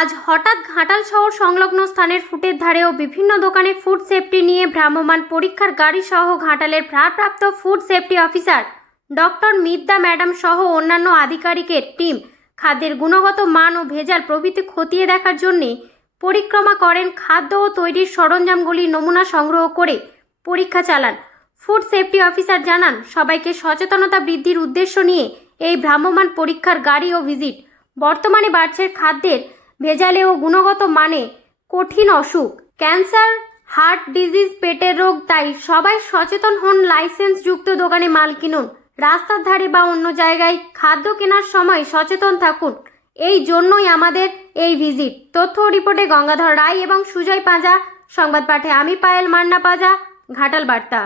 আজ হঠাৎ ঘাটাল শহর সংলগ্ন স্থানের ফুটের ধারেও বিভিন্ন দোকানে ফুড সেফটি নিয়ে ভ্রাম্যমান পরীক্ষার গাড়ি সহ ঘাটালের ভারপ্রাপ্ত food safety officer doctor Midda madam সহ অন্যান্য আধিকারিকের টিম খাদ্যের গুণগত মান ও ভেজাল প্রভৃতি খতিয়ে দেখার জন্যে পরিক্রমা করেন খাদ্য ও তৈরির সরঞ্জামগুলির নমুনা সংগ্রহ করে পরীক্ষা চালান। ফুড সেফটি অফিসার জানান, সবাইকে সচেতনতা বৃদ্ধির উদ্দেশ্য নিয়ে এই ভ্রাম্যমান পরীক্ষার গাড়ি ও ভিজিট। বর্তমানে বাড়ছে খাদ্যের ভেজালে ও গুণগত মানে কঠিন অসুখ। ক্যান্সার, হার্ট ডিজিজ, পেটের রোগ, তাই সবাই সচেতন হন লাইসেন্সযুক্ত দোকানে মাল কিনুন। রাস্তার ধারে বা অন্য জায়গায় খাদ্য কেনার সময় সচেতন থাকুন। এই জন্যই আমাদের এই ভিজিট। তথ্য রিপোর্টে গঙ্গাধর রায় এবং সুজয় পাঁজা। সংবাদ পাঠে আমি পায়েল মান্না পাজা। ঘাটাল বার্তা।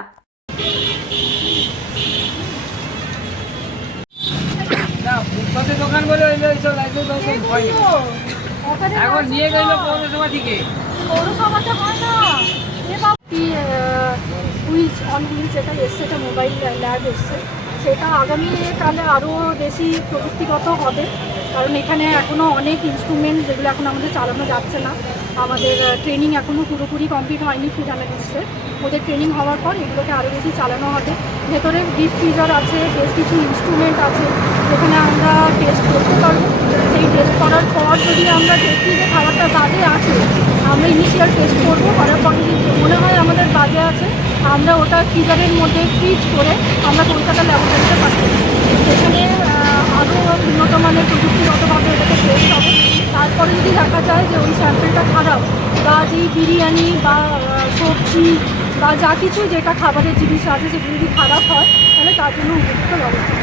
দোকান বলে হইল এইসব লাইসেন্স লাইসেন্স হয়নি এখন নিয়ে গেল পৌরসভা থেকে। পৌরসভাতে হয় না। এ অন যেটা এসছে এটা মোবাইল ল্যাব এসছে। সেটা আগামী কালে আরও বেশি প্রযুক্তিগত হবে। কারণ এখানে এখনও অনেক ইনস্ট্রুমেন্ট যেগুলো এখন আমাদের চালানো যাচ্ছে না। আমাদের ট্রেনিং এখনও পুরোপুরি কমপ্লিট হয়নি ফুড অ্যানালিস্টের ওদের ট্রেনিং হওয়ার পর এগুলোকে আরও বেশি চালানো হবে। ভেতরে ডিপ ফ্রিজার আছে, বেশ কিছু ইনস্ট্রুমেন্ট আছে। যেখানে আমরা টেস্ট করতে পারব। সেই টেস্ট করার পর যদি আমরা দেখি যে খাবারটা বাজে আছে, আমরা ইনিশিয়াল টেস্ট করব। করার পরে যদি মনে হয় আমাদের বাজে আছে, আমরা ওটা ফ্রিজারের মধ্যে ফ্রিজ করে আমরা কলকাতা ল্যাবরেটরিতে পাঠাই সেখানে উন্নত মানের প্রযুক্তিগতভাবে এটাকে টেস্ট হবে, তারপরে যদি দেখা যায় যে ওই স্যাম্পেলটা খারাপ, বা যেই বিরিয়ানি বা সবজি বা যা কিছু যেটা খাবারের জিনিস আছে সেগুলো যদি খারাপ হয়, তাহলে তার জন্য উপযুক্ত ব্যবস্থা।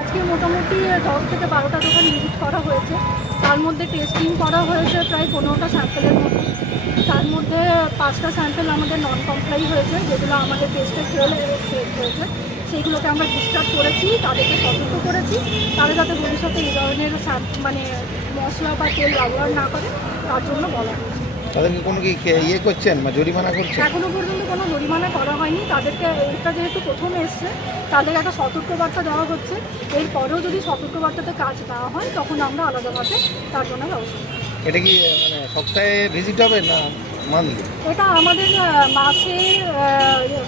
আজকে মোটামুটি দশ থেকে বারোটা দোকান ভিজিট করা হয়েছে। তার মধ্যে টেস্টিং করা হয়েছে প্রায় পনেরোটা স্যাম্পেলের মতো তার মধ্যে পাঁচটা স্যাম্পেল আমাদের নন কমপ্লাই হয়েছে, যেগুলো আমাদের টেস্টে ফেল হয়েছে। সেইগুলোকে আমরা ডিসকাস করেছি তাদেরকে সতর্ক করেছি। তারা যাতে ভবিষ্যতে এই ধরনের মানে মশলা বা তেল ব্যবহার না করে তার জন্য বলা হয়েছে। তাদেরকে কোনো কি ইয়ে করছেন বা জরিমানা করছেন? এখনও পর্যন্ত কোনো জরিমানা করা হয়নি। তাদেরকে এটা যেহেতু প্রথম এসছে তাদের একটা সতর্কবার্তা দেওয়া হচ্ছে। এরপরেও যদি সতর্কবার্তাতে কাজ না হয় তখন আমরা আলাদাভাবে তার জন্য ব্যবস্থা এটা কি মানে সপ্তাহে ভিজিট হবে না? এটা আমাদের মাসে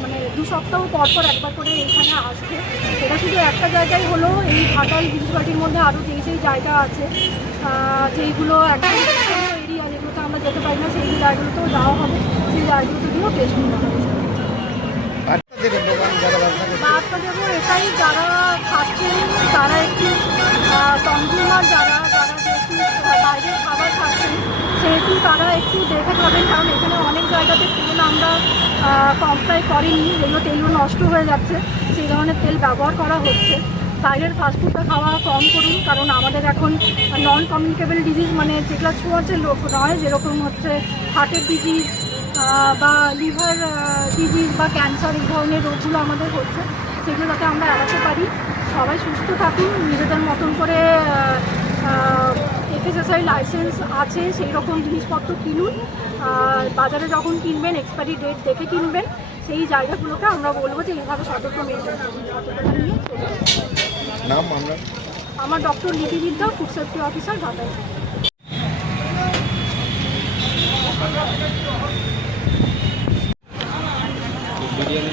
মানে দু সপ্তাহ পর পর একবার করে এখানে আসবে। এটা শুধু একটা জায়গায় হলো এই ঘাটাল মিউনিসিপালিটির মধ্যে আরও যেই সেই জায়গা আছে যেইগুলো একটা এরিয়া যেগুলোতে আমরা যেতে পারি না সেই জায়গাগুলোতেও যাওয়া হবে। সেই জায়গাগুলোতে দিয়েও টেস্ট করা হবে। বার্তা দেবো এটাই যারা খাচ্ছেন তারা একটু কনজিউমার যারা সেহেতু তারা একটু দেখে খাবেন কারণ এখানে অনেক জায়গাতে তেল আমরা কমপ্লাই করিনি, যেগুলো তেলগুলো নষ্ট হয়ে যাচ্ছে, সেই ধরনের তেল ব্যবহার করা হচ্ছে। বাইরের ফাস্টফুডটা খাওয়া কম করুন, কারণ আমাদের এখন নন কমিউনিকেবল ডিজিজ মানে যেগুলো ছোঁয়াচে লোক নয়, যেরকম হচ্ছে হার্টের ডিজিজ বা লিভার ডিজিজ বা ক্যান্সার এই ধরনের রোগগুলো আমাদের হচ্ছে, সেগুলো যাতে আমরা এড়াতে পারি। সবাই সুস্থ থাকুন, নিজেদের মতন করে এফএসএসআই লাইসেন্স আছে সেই রকম জিনিসপত্র কিনুন। বাজারে যখন কিনবেন এক্সপায়ারি ডেট দেখে কিনবেন সেই জায়গাগুলোকে আমরা বলব যে এইভাবে সতর্ক মেনটেন আমার? ডক্টর লিপি বিদ্যা ফুড সেফটি অফিসার ঘটায় বিরিয়ানি